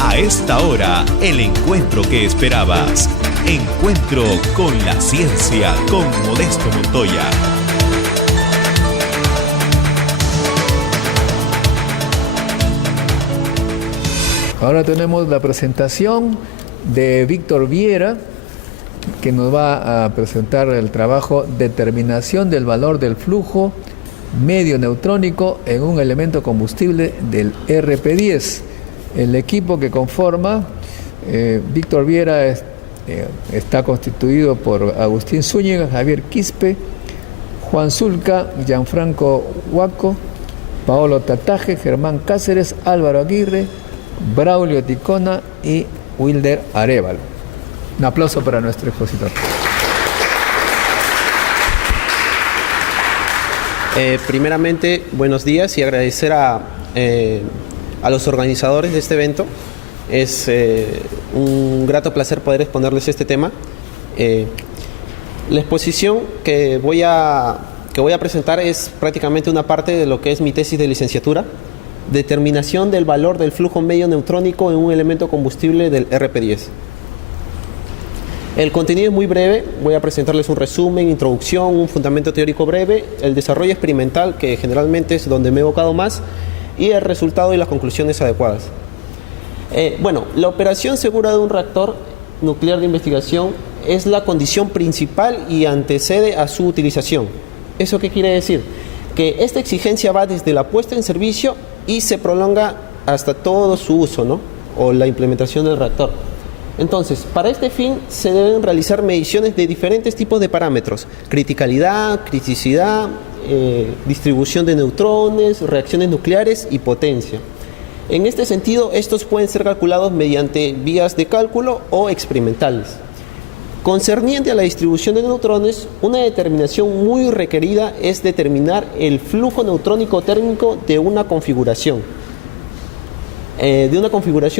A esta hora, el encuentro que esperabas. Encuentro con la ciencia con Modesto Montoya. Ahora tenemos la presentación de Víctor Viera, que nos va a presentar el trabajo Determinación del valor del flujo medio neutrónico en un elemento combustible del RP10. El equipo que conforma Víctor Viera está constituido por Agustín Zúñiga, Javier Quispe, Juan Zulca, Gianfranco Huaco, Paolo Tataje, Germán Cáceres, Álvaro Aguirre, Braulio Ticona y Wilder Arévalo. Un aplauso para nuestro expositor. Primeramente, buenos días y agradecer a los organizadores de este evento. Es un grato placer poder exponerles este tema. La exposición que voy a presentar es prácticamente una parte de lo que es mi tesis de licenciatura: determinación del valor del flujo medio neutrónico en un elemento combustible del RP10. El contenido es muy breve, voy a presentarles un resumen, introducción, un fundamento teórico breve, el desarrollo experimental, que generalmente es donde me he evocado más, y el resultado y las conclusiones adecuadas. La operación segura de un reactor nuclear de investigación es la condición principal y antecede a su utilización. ¿Eso qué quiere decir? Que esta exigencia va desde la puesta en servicio y se prolonga hasta todo su uso, ¿no? O la implementación del reactor. Entonces, para este fin se deben realizar mediciones de diferentes tipos de parámetros: criticalidad, criticidad, distribución de neutrones, reacciones nucleares y potencia. En este sentido, estos pueden ser calculados mediante vías de cálculo o experimentales. Concerniente a la distribución de neutrones, una determinación muy requerida es determinar el flujo neutrónico térmico de una configuración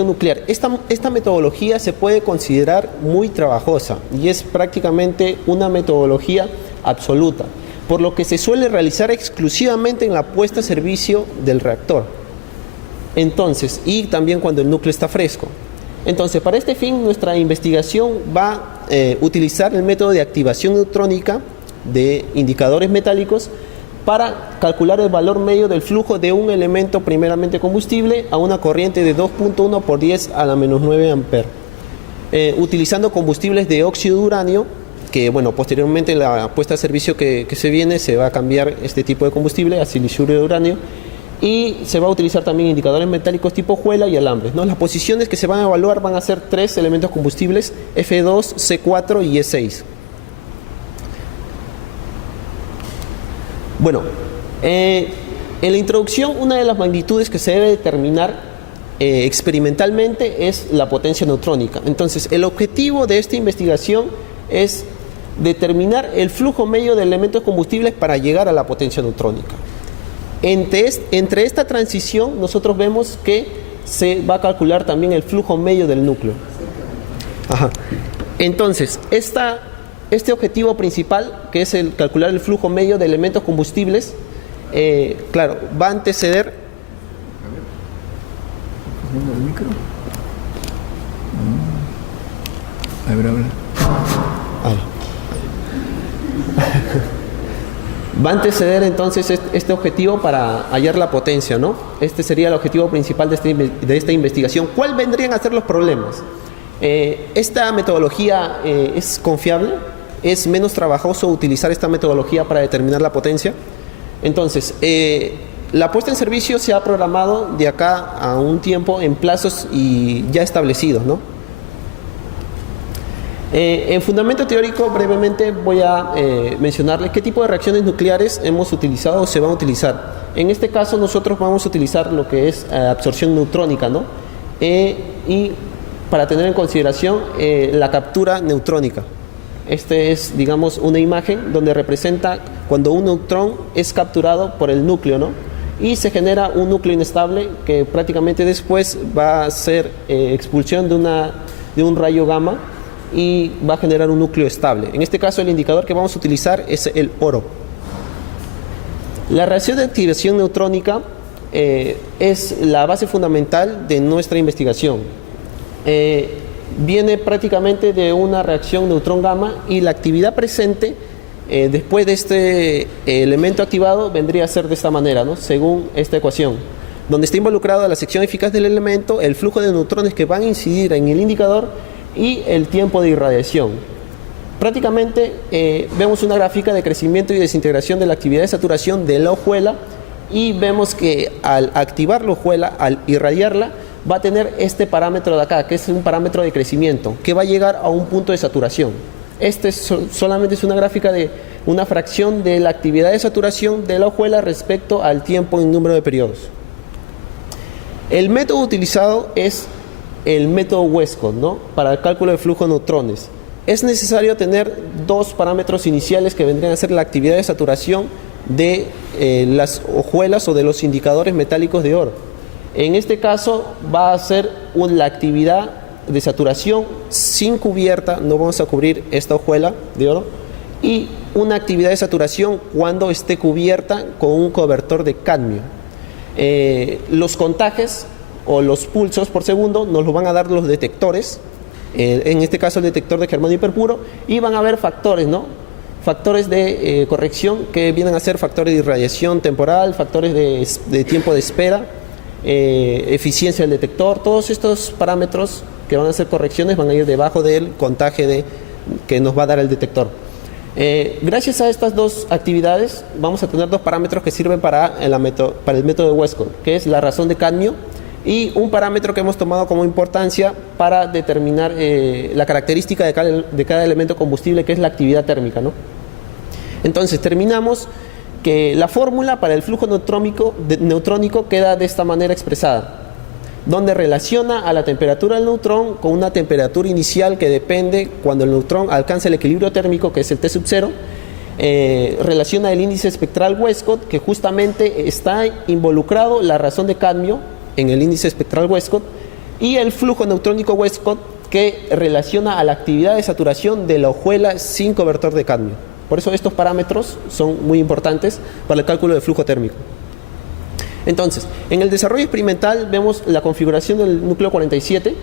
nuclear. Esta metodología se puede considerar muy trabajosa y es prácticamente una metodología absoluta, por lo que se suele realizar exclusivamente en la puesta a servicio del reactor. Entonces, y también cuando el núcleo está fresco. Entonces, para este fin, nuestra investigación va a utilizar el método de activación neutrónica de indicadores metálicos para calcular el valor medio del flujo de un elemento primeramente combustible a una corriente de 2.1 por 10 a la menos 9 amperes, utilizando combustibles de óxido de uranio, que posteriormente en la puesta a servicio que se viene se va a cambiar este tipo de combustible a siliciurio de uranio, y se va a utilizar también indicadores metálicos tipo juela y alambres, ¿no? Las posiciones que se van a evaluar van a ser 3 elementos combustibles: F2, C4 y E6. En la introducción, una de las magnitudes que se debe determinar experimentalmente es la potencia neutrónica. Entonces, el objetivo de esta investigación es determinar el flujo medio de elementos combustibles para llegar a la potencia neutrónica. Entre esta transición, nosotros vemos que se va a calcular también el flujo medio del núcleo. Entonces, este objetivo principal, que es el calcular el flujo medio de elementos combustibles, va a anteceder. ¿El micro? Va a anteceder entonces este objetivo para hallar la potencia, ¿no? Este sería el objetivo principal de esta investigación. ¿Cuáles vendrían a ser los problemas? ¿Esta metodología es confiable? ¿Es menos trabajoso utilizar esta metodología para determinar la potencia? Entonces, la puesta en servicio se ha programado de acá a un tiempo en plazos ya establecidos, ¿no? En fundamento teórico, brevemente voy a mencionarles qué tipo de reacciones nucleares hemos utilizado o se van a utilizar. En este caso, nosotros vamos a utilizar lo que es absorción neutrónica, ¿no? Y para tener en consideración la captura neutrónica. Este es, digamos, una imagen donde representa cuando un neutrón es capturado por el núcleo, ¿no? Y se genera un núcleo inestable que prácticamente después va a ser expulsión de un rayo gamma y va a generar un núcleo estable. En este caso, el indicador que vamos a utilizar es el oro. La reacción de activación neutrónica es la base fundamental de nuestra investigación. viene prácticamente de una reacción neutrón-gamma, y la actividad presente después de este elemento activado vendría a ser de esta manera, ¿no? Según esta ecuación, donde está involucrada la sección eficaz del elemento, el flujo de neutrones que van a incidir en el indicador y el tiempo de irradiación. Prácticamente vemos una gráfica de crecimiento y desintegración de la actividad de saturación de la hojuela, y vemos que al activar la hojuela, al irradiarla, va a tener este parámetro de acá, que es un parámetro de crecimiento, que va a llegar a un punto de saturación. Este solamente es una gráfica de una fracción de la actividad de saturación de la hojuela respecto al tiempo en número de periodos. El método utilizado es el método Westcott, ¿no? Para el cálculo de flujo de neutrones. Es necesario tener dos parámetros iniciales que vendrían a ser la actividad de saturación de las hojuelas o de los indicadores metálicos de oro. En este caso va a ser la actividad de saturación sin cubierta, no vamos a cubrir esta hojuela de oro, y una actividad de saturación cuando esté cubierta con un cobertor de cadmio. Los contajes o los pulsos por segundo nos los van a dar los detectores, en este caso el detector de germanio hiperpuro, y van a haber factores, ¿no? Factores de corrección que vienen a ser factores de irradiación temporal, factores de tiempo de espera, eficiencia del detector. Todos estos parámetros que van a ser correcciones van a ir debajo del contaje que nos va a dar el detector. Gracias a estas dos actividades vamos a tener dos parámetros que sirven para el método de Westcott, que es la razón de cadmio y un parámetro que hemos tomado como importancia para determinar la característica de cada elemento combustible, que es la actividad térmica, ¿no? Entonces terminamos que la fórmula para el flujo neutrónico queda de esta manera expresada, donde relaciona a la temperatura del neutrón con una temperatura inicial que depende cuando el neutrón alcanza el equilibrio térmico, que es el T sub 0, relaciona el índice espectral Westcott, que justamente está involucrado la razón de cadmio en el índice espectral Westcott, y el flujo neutrónico Westcott, que relaciona a la actividad de saturación de la hojuela sin cobertor de cadmio. Por eso estos parámetros son muy importantes para el cálculo de flujo térmico. Entonces, en el desarrollo experimental vemos la configuración del núcleo 47,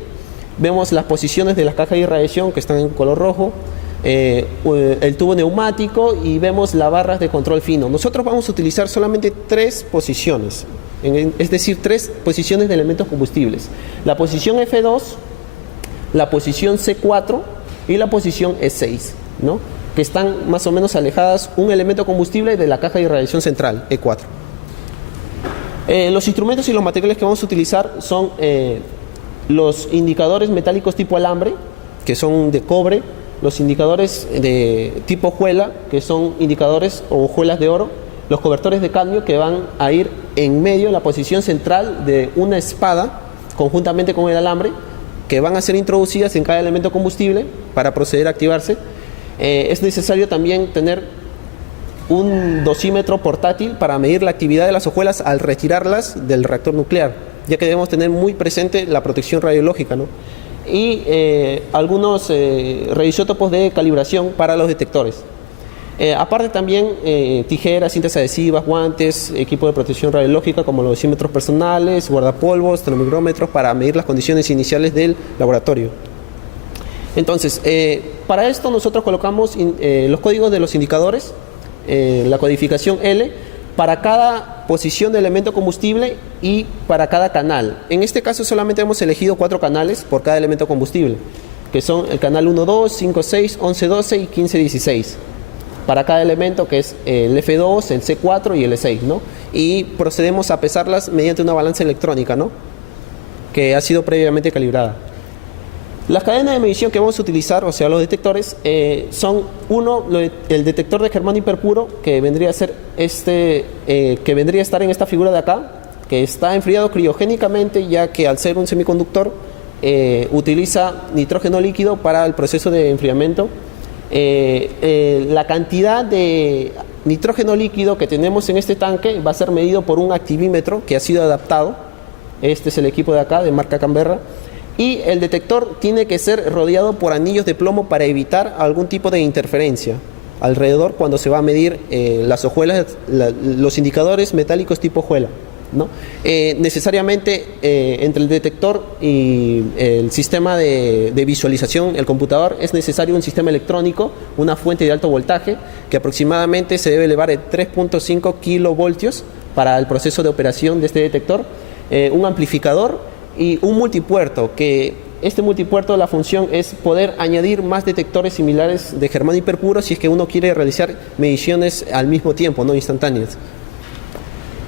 vemos las posiciones de las cajas de irradiación que están en color rojo, el tubo neumático, y vemos las barras de control fino. Nosotros vamos a utilizar solamente tres posiciones, es decir, tres posiciones de elementos combustibles: la posición F2, la posición C4 y la posición E6, ¿no? Que están más o menos alejadas un elemento combustible de la caja de irradiación central, E4. Los instrumentos y los materiales que vamos a utilizar son los indicadores metálicos tipo alambre, que son de cobre, los indicadores de tipo hojuela, que son indicadores o hojuelas de oro, los cobertores de cadmio, que van a ir en medio, en la posición central de una espada, conjuntamente con el alambre, que van a ser introducidas en cada elemento combustible para proceder a activarse. Es necesario también tener un dosímetro portátil para medir la actividad de las hojuelas al retirarlas del reactor nuclear, ya que debemos tener muy presente la protección radiológica, ¿no? Y algunos radioisótopos de calibración para los detectores. Aparte también tijeras, cintas adhesivas, guantes, equipo de protección radiológica como los dosímetros personales, guardapolvos, termográmetros para medir las condiciones iniciales del laboratorio. Entonces, para esto nosotros colocamos los códigos de los indicadores, la codificación L, para cada posición de elemento combustible y para cada canal. En este caso solamente hemos elegido 4 canales por cada elemento combustible, que son el canal 1.2, 5.6, 11.12 y 15.16. Para cada elemento, que es el F2, el C4 y el E6, ¿no? Y procedemos a pesarlas mediante una balanza electrónica, ¿no? Que ha sido previamente calibrada. Las cadenas de medición que vamos a utilizar, o sea, los detectores, son el detector de germanio hiperpuro, que vendría a ser que vendría a estar en esta figura de acá, que está enfriado criogénicamente, ya que al ser un semiconductor utiliza nitrógeno líquido para el proceso de enfriamiento. La cantidad de nitrógeno líquido que tenemos en este tanque va a ser medido por un activímetro que ha sido adaptado. Este es el equipo de acá, de marca Canberra. Y el detector tiene que ser rodeado por anillos de plomo para evitar algún tipo de interferencia alrededor cuando se va a medir las hojuelas, los indicadores metálicos tipo hojuela. ¿no? Necesariamente entre el detector y el sistema de visualización, el computador, es necesario un sistema electrónico, una fuente de alto voltaje, que aproximadamente se debe elevar de 3.5 kilovoltios para el proceso de operación de este detector, un amplificador y un multipuerto, que este multipuerto, la función es poder añadir más detectores similares de germanio hiperpuro si es que uno quiere realizar mediciones al mismo tiempo, no instantáneas.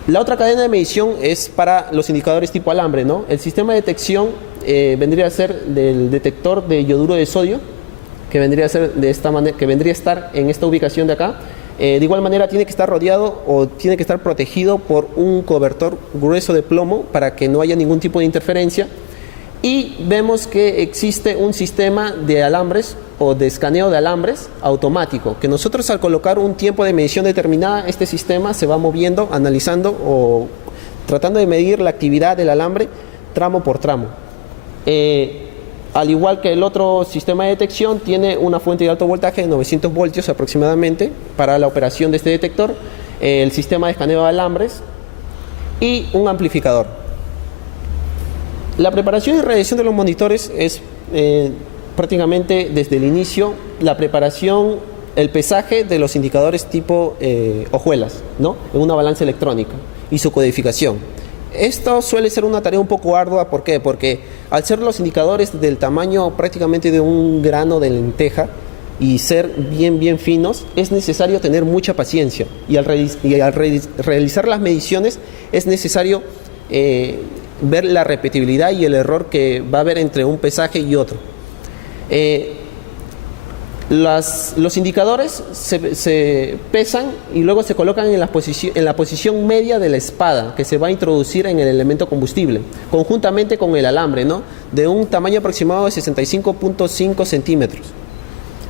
La otra cadena de medición es para los indicadores tipo alambre, ¿no? El sistema de detección vendría a ser del detector de yoduro de sodio, que vendría a ser de esta manera, que vendría a estar en esta ubicación de acá. De igual manera tiene que estar rodeado o tiene que estar protegido por un cobertor grueso de plomo para que no haya ningún tipo de interferencia. Y vemos que existe un sistema de alambres o de escaneo de alambres automático, que nosotros al colocar un tiempo de medición determinada, este sistema se va moviendo, analizando o tratando de medir la actividad del alambre tramo por tramo. Al igual que el otro sistema de detección, tiene una fuente de alto voltaje de 900 voltios aproximadamente para la operación de este detector, el sistema de escaneo de alambres y un amplificador. La preparación y realización de los monitores es prácticamente desde el inicio la preparación, el pesaje de los indicadores tipo hojuelas, ¿no? En una balanza electrónica y su codificación. Esto suele ser una tarea un poco ardua, ¿por qué? Porque al ser los indicadores del tamaño prácticamente de un grano de lenteja y ser bien finos, es necesario tener mucha paciencia y al realizar las mediciones es necesario ver la repetibilidad y el error que va a haber entre un pesaje y otro. Los indicadores se pesan y luego se colocan en la posición media de la espada que se va a introducir en el elemento combustible, conjuntamente con el alambre, ¿no? De un tamaño aproximado de 65.5 centímetros.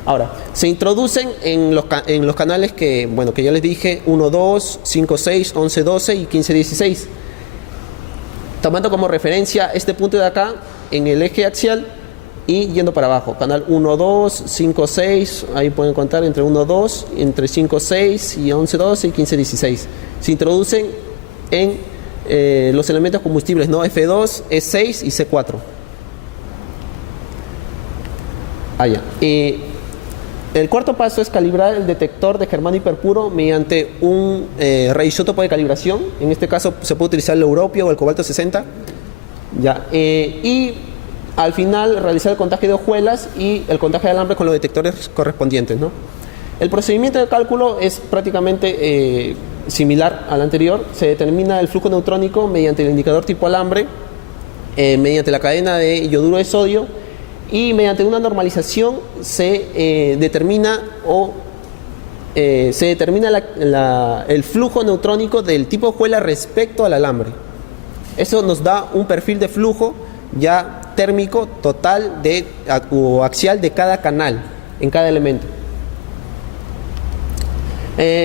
Ahora, se introducen en los canales que ya les dije, 1.2, 5.6, 11.12 y 15.16. Tomando como referencia este punto de acá en el eje axial y yendo para abajo, canal 1.2, 5.6, ahí pueden contar entre 1.2, entre 5.6 y 11.12 y 15.16. Se introducen en los elementos combustibles, ¿no? F2, E6 y C4. El cuarto paso es calibrar el detector de germanio hiperpuro mediante un radioisótopo de calibración. En este caso se puede utilizar el europio o el cobalto 60. Y al final realizar el contaje de hojuelas y el contaje de alambre con los detectores correspondientes, ¿no? El procedimiento de cálculo es prácticamente similar al anterior. Se determina el flujo neutrónico mediante el indicador tipo alambre, mediante la cadena de yoduro de sodio, y mediante una normalización se determina el flujo neutrónico del tipo hojuela respecto al alambre. Eso nos da un perfil de flujo ya térmico total o axial de cada canal en cada elemento.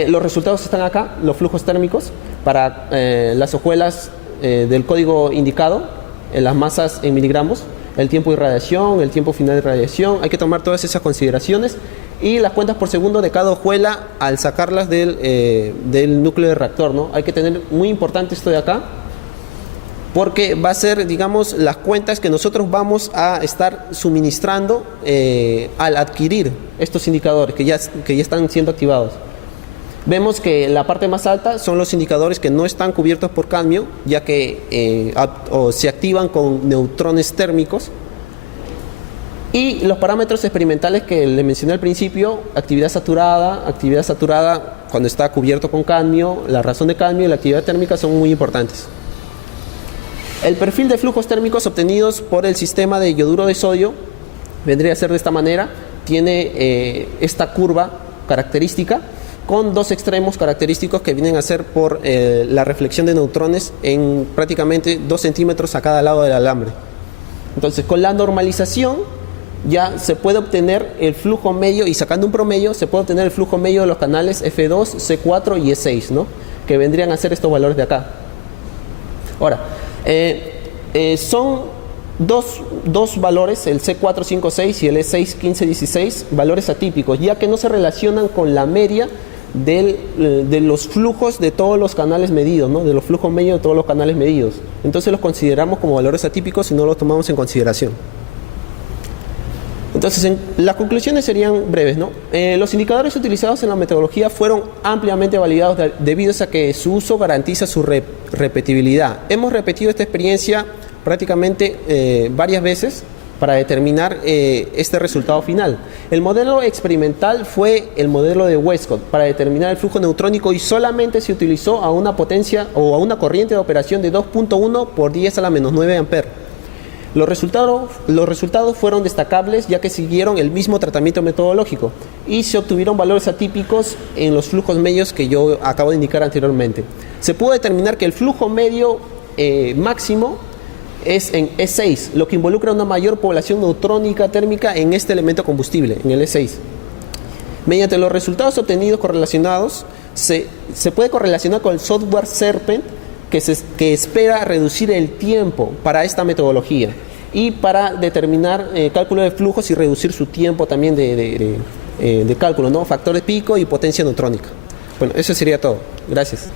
Los resultados están acá, los flujos térmicos para las hojuelas del código indicado, las masas en miligramos, el tiempo de irradiación, el tiempo final de radiación. Hay que tomar todas esas consideraciones y las cuentas por segundo de cada hojuela al sacarlas del núcleo de reactor, ¿no? Hay que tener muy importante esto de acá, porque va a ser, digamos, las cuentas que nosotros vamos a estar suministrando al adquirir estos indicadores que ya están siendo activados. Vemos que la parte más alta son los indicadores que no están cubiertos por cadmio, ya que se activan con neutrones térmicos. Y los parámetros experimentales que le mencioné al principio, actividad saturada cuando está cubierto con cadmio, la razón de cadmio y la actividad térmica son muy importantes. El perfil de flujos térmicos obtenidos por el sistema de yoduro de sodio vendría a ser de esta manera. Tiene esta curva característica con dos extremos característicos que vienen a ser por la reflexión de neutrones en prácticamente 2 centímetros a cada lado del alambre. Entonces, con la normalización ya se puede obtener el flujo medio, y sacando un promedio se puede obtener el flujo medio de los canales F2, C4 y E6, ¿no? Que vendrían a ser estos valores de acá. Ahora, son dos valores, el C4, 5, 6 y el E6, 15, 16, valores atípicos, ya que no se relacionan con la media de los flujos de todos los canales medidos, ¿no? De los flujos medios de todos los canales medidos. Entonces los consideramos como valores atípicos y no los tomamos en consideración. Entonces, las conclusiones serían breves, ¿no? Los indicadores utilizados en la metodología fueron ampliamente validados debido a que su uso garantiza su repetibilidad. Hemos repetido esta experiencia prácticamente varias veces para determinar este resultado final. El modelo experimental fue el modelo de Westcott para determinar el flujo neutrónico y solamente se utilizó a una potencia o a una corriente de operación de 2.1 por 10 a la menos 9 amperes. Los resultados fueron destacables ya que siguieron el mismo tratamiento metodológico y se obtuvieron valores atípicos en los flujos medios que yo acabo de indicar anteriormente. Se pudo determinar que el flujo medio máximo es en E6, lo que involucra una mayor población neutrónica térmica en este elemento combustible, en el E6. Mediante los resultados obtenidos correlacionados, se puede correlacionar con el software Serpent, que espera reducir el tiempo para esta metodología y para determinar cálculo de flujos y reducir su tiempo también de cálculo, ¿no? Factores pico y potencia neutrónica. Bueno, eso sería todo. Gracias.